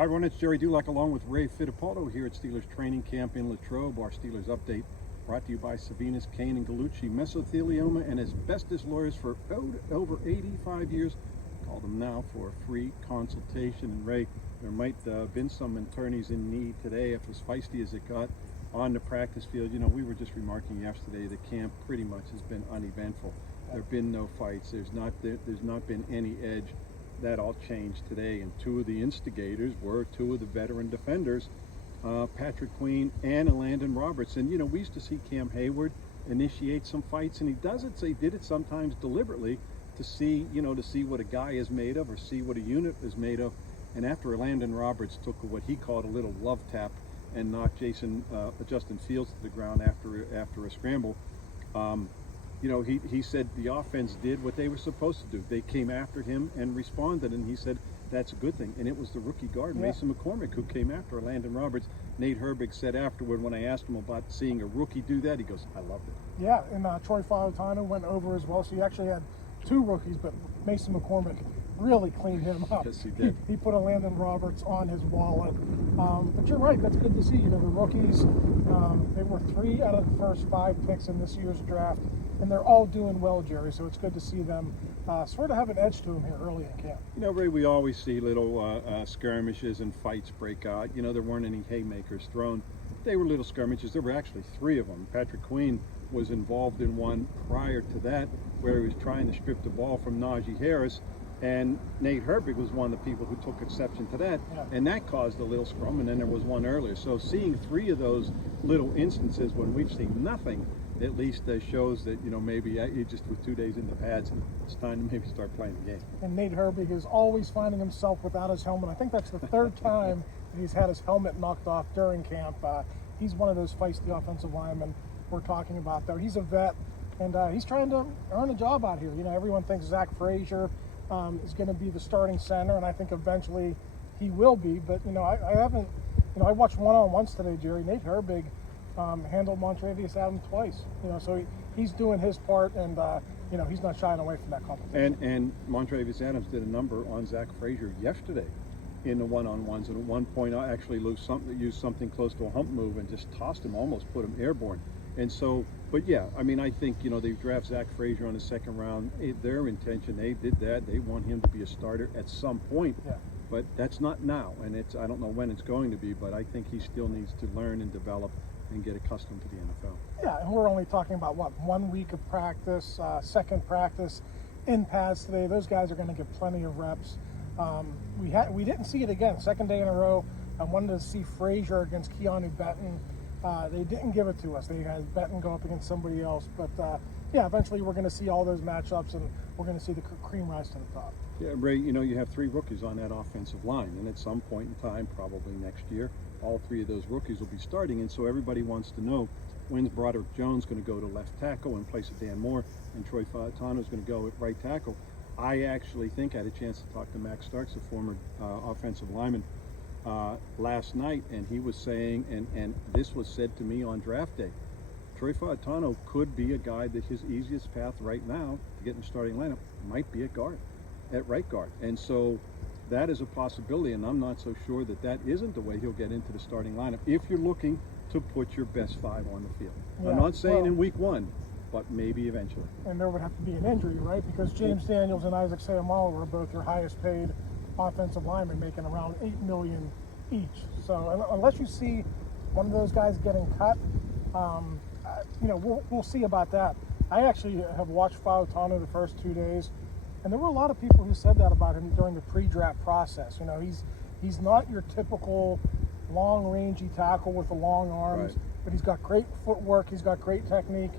Hi everyone, it's Jerry Dulac along with Ray Fittipaldo here at Steelers Training Camp in Latrobe. Our Steelers update brought to you by Savinas, Kane, and Gallucci, mesothelioma and asbestos lawyers for over 85 years. Call them now for a free consultation. And Ray, there might have been some attorneys in need today, if as feisty as it got on the practice field. You know, we were just remarking yesterday the camp pretty much has been uneventful. There have been no fights. There's not been any edge. That all changed today, and two of the instigators were two of the veteran defenders, Patrick Queen and Landon Roberts. And you know, we used to see Cam Hayward initiate some fights, and he did it sometimes deliberately to see, you know, to see what a guy is made of or see what a unit is made of. And after Landon Roberts took what he called a little love tap and knocked Justin Fields to the ground after a scramble, you know, he said the offense did what they were supposed to do. They came after him and responded, and he said that's a good thing. And it was the rookie guard, Mason McCormick, who came after Landon Roberts. Nate Herbig said afterward, when I asked him about seeing a rookie do that, he goes, I loved it. Yeah, and Troy Fautano went over as well, so you actually had two rookies, but Mason McCormick really cleaned him up. Yes, he did. He put a Landon Roberts on his wallet. But you're right, that's good to see. You know, the rookies, they were 3 out of the first 5 picks in this year's draft, and they're all doing well, Jerry, so it's good to see them sort of have an edge to them here early in camp. You know, Ray, we always see little skirmishes and fights break out. You know, there weren't any haymakers thrown. They were little skirmishes. There were actually 3 of them. Patrick Queen was involved in one prior to that where he was trying to strip the ball from Najee Harris, and Nate Herbig was one of the people who took exception to that, and that caused a little scrum, and then there was one earlier. So seeing 3 of those little instances when we've seen nothing, at least shows that, you know, maybe just with 2 days in the pads, it's time to maybe start playing the game. And Nate Herbig is always finding himself without his helmet. I think that's the 3rd time that he's had his helmet knocked off during camp. He's one of those feisty offensive linemen we're talking about, though. He's a vet, and he's trying to earn a job out here. You know, everyone thinks Zach Frazier is going to be the starting center, and I think eventually he will be. But, you know, I haven't, you know, I watched one-on-ones today, Jerry. Nate Herbig handled Montravius Adams twice, you know, so he's doing his part, and you know, he's not shying away from that competition. And Montravius Adams did a number on Zach Frazier yesterday in the one-on-ones, and at one point I actually used something close to a hump move and just tossed him, almost put him airborne. And so, but yeah, I mean, I think, you know, they draft Zach Frazier on the 2nd round. Their intention, they did that. They want him to be a starter at some point. Yeah. But that's not now, and I don't know when it's going to be, but I think he still needs to learn and develop and get accustomed to the NFL. Yeah, and we're only talking about, what, 1 week of practice, second practice in pads today. Those guys are going to get plenty of reps. We didn't see it again, 2nd day in a row. I wanted to see Frazier against Keanu Benton. They didn't give it to us. They had Benton go up against somebody else. But yeah, eventually we're going to see all those matchups, and we're going to see the cream rise to the top. Yeah, Ray, you know, you have 3 rookies on that offensive line, and at some point in time, probably next year, all 3 of those rookies will be starting. And so everybody wants to know, when's Broderick Jones going to go to left tackle in place of Dan Moore, and Troy Fautano is going to go at right tackle. I actually think I had a chance to talk to Max Starks, a former offensive lineman, last night, and he was saying, and this was said to me on draft day, Troy Fautano could be a guy that his easiest path right now to get in the starting lineup might be at right guard. And so that is a possibility, and I'm not so sure that isn't the way he'll get into the starting lineup if you're looking to put your best 5 on the field. Yeah, I'm not saying in week 1, but maybe eventually. And there would have to be an injury, right? Because James Daniels and Isaac Seumalo were both your highest paid offensive linemen, making around $8 million each. So unless you see one of those guys getting cut, you know, we'll see about that. I actually have watched Fautano the first 2 days, and there were a lot of people who said that about him during the pre-draft process. You know, he's not your typical long-rangey tackle with the long arms, but he's got great footwork, he's got great technique.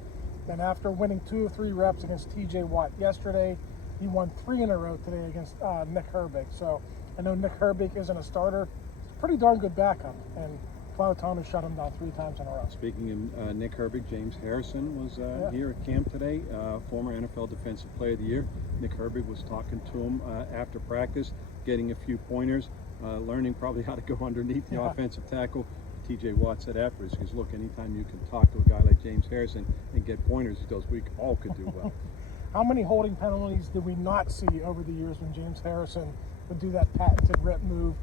And after winning 2 or 3 reps against TJ Watt yesterday, he won 3 in a row today against Nick Herbig. So I know Nick Herbig isn't a starter. It's a pretty darn good backup, and Fautano shut him down 3 times in a row. Speaking of Nick Herbig, James Harrison was here at camp today, former NFL Defensive Player of the Year. Nick Herbig was talking to him after practice, getting a few pointers, learning probably how to go underneath the offensive tackle. TJ Watt said afterwards, he goes, look, anytime you can talk to a guy like James Harrison and get pointers, he goes, we all could do well. How many holding penalties did we not see over the years when James Harrison would do that patented rip move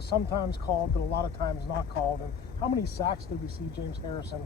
Sometimes called, but a lot of times not called. And how many sacks did we see James Harrison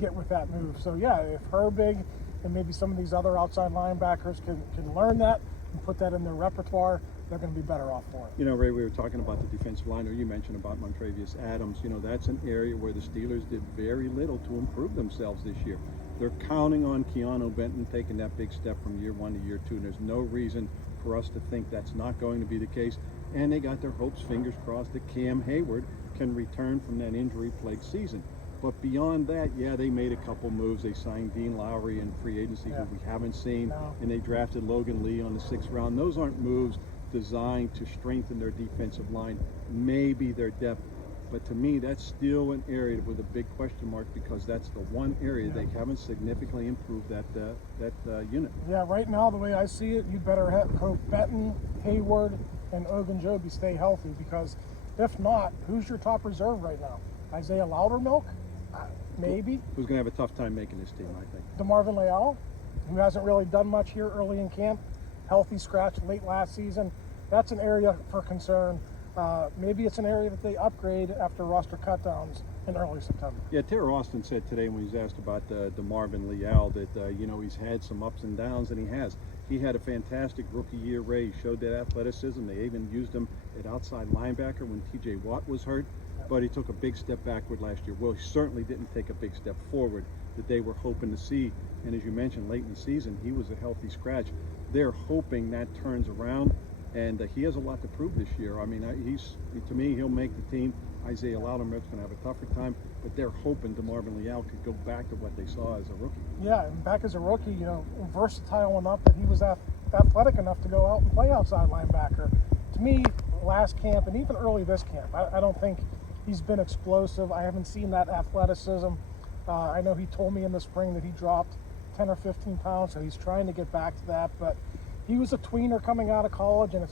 get with that move? So yeah, if Herbig and maybe some of these other outside linebackers can learn that and put that in their repertoire, they're going to be better off for it. Ray, we were talking about the defensive line, or you mentioned about Montravius Adams. That's an area where the Steelers did very little to improve themselves this year. They're counting on Keanu Benton taking that big step from year 1 to year 2, and there's no reason for us to think that's not going to be the case. And they got their hopes, fingers crossed, that Cam Hayward can return from that injury-plagued season. But beyond that, yeah, they made a couple moves. They signed Dean Lowry in free agency, who we haven't seen, and they drafted Logan Lee on the 6th round. Those aren't moves designed to strengthen their defensive line, maybe their depth. But to me, that's still an area with a big question mark, because that's the one area they haven't significantly improved that unit. Yeah, right now, the way I see it, you better hope Benton, Hayward, and Ogunjobi stay healthy, because if not, who's your top reserve right now? Isaiah Loudermilk? Maybe. Who's going to have a tough time making this team, I think. DeMarvin Leal, who hasn't really done much here early in camp, healthy scratch late last season. That's an area for concern. Maybe it's an area that they upgrade after roster cutdowns in early September. Yeah, Tara Austin said today when he was asked about DeMarvin Leal that, he's had some ups and downs, and he has. He had a fantastic rookie year, Ray. He showed that athleticism. They even used him at outside linebacker when T.J. Watt was hurt, but he took a big step backward last year. Well, he certainly didn't take a big step forward that they were hoping to see. And as you mentioned, late in the season, he was a healthy scratch. They're hoping that turns around, and he has a lot to prove this year. I mean, to me, he'll make the team. Isaiah Loudermilk's going to have a tougher time, but they're hoping DeMarvin Leal could go back to what they saw as a rookie. Yeah, and back as a rookie, versatile enough that he was athletic enough to go out and play outside linebacker. To me, last camp and even early this camp, I don't think he's been explosive. I haven't seen that athleticism. I know he told me in the spring that he dropped 10 or 15 pounds, so he's trying to get back to that, but he was a tweener coming out of college, and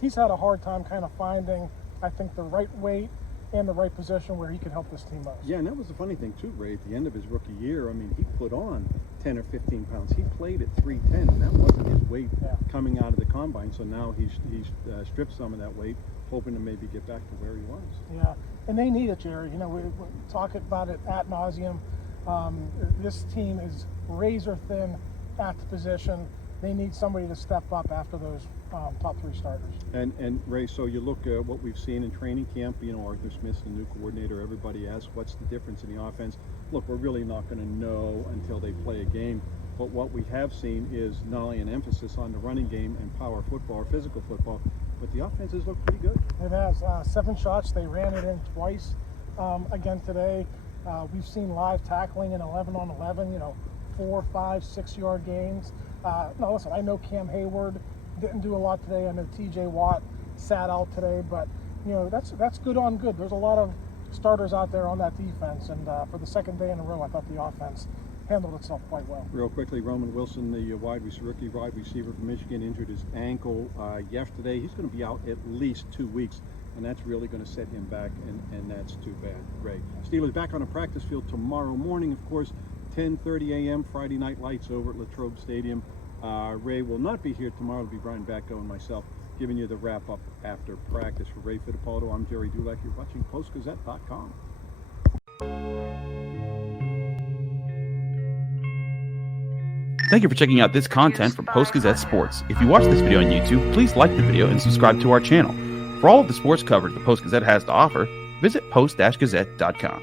he's had a hard time kind of finding, I think, the right weight and the right position where he can help this team most. Yeah, and that was the funny thing too, Ray. At the end of his rookie year, I mean, he put on 10 or 15 pounds. He played at 310, and that wasn't his weight coming out of the combine. So now he's stripped some of that weight, hoping to maybe get back to where he was. Yeah, and they need it, Jerry. We talk about it ad nauseum. This team is razor thin at the position. They need somebody to step up after those top 3 starters. And Ray, so you look at what we've seen in training camp. Arthur Smith's the new coordinator. Everybody asks, what's the difference in the offense? Look, we're really not going to know until they play a game. But what we have seen is not only an emphasis on the running game and power football or physical football, but the offenses look pretty good. It has 7 shots. They ran it in twice again today. We've seen live tackling in 11-on-11, 4, 5, 6-yard gains. No, listen, I know Cam Hayward didn't do a lot today. I know T.J. Watt sat out today, but that's good on good. There's a lot of starters out there on that defense, and for the second day in a row, I thought the offense handled itself quite well. Real quickly, Roman Wilson, the rookie wide receiver from Michigan, injured his ankle yesterday. He's going to be out at least 2 weeks, and that's really going to set him back, and that's too bad, Ray. Steelers back on a practice field tomorrow morning, of course, 10:30 a.m. Friday Night Lights over at Latrobe Stadium. Ray will not be here tomorrow. It'll be Brian Batko and myself giving you the wrap-up after practice. For Ray Fittipaldo, I'm Jerry Dulac. You're watching Post-Gazette.com. Thank you for checking out this content from Post-Gazette Sports. If you watch this video on YouTube, please like the video and subscribe to our channel. For all of the sports coverage the Post-Gazette has to offer, visit post-gazette.com.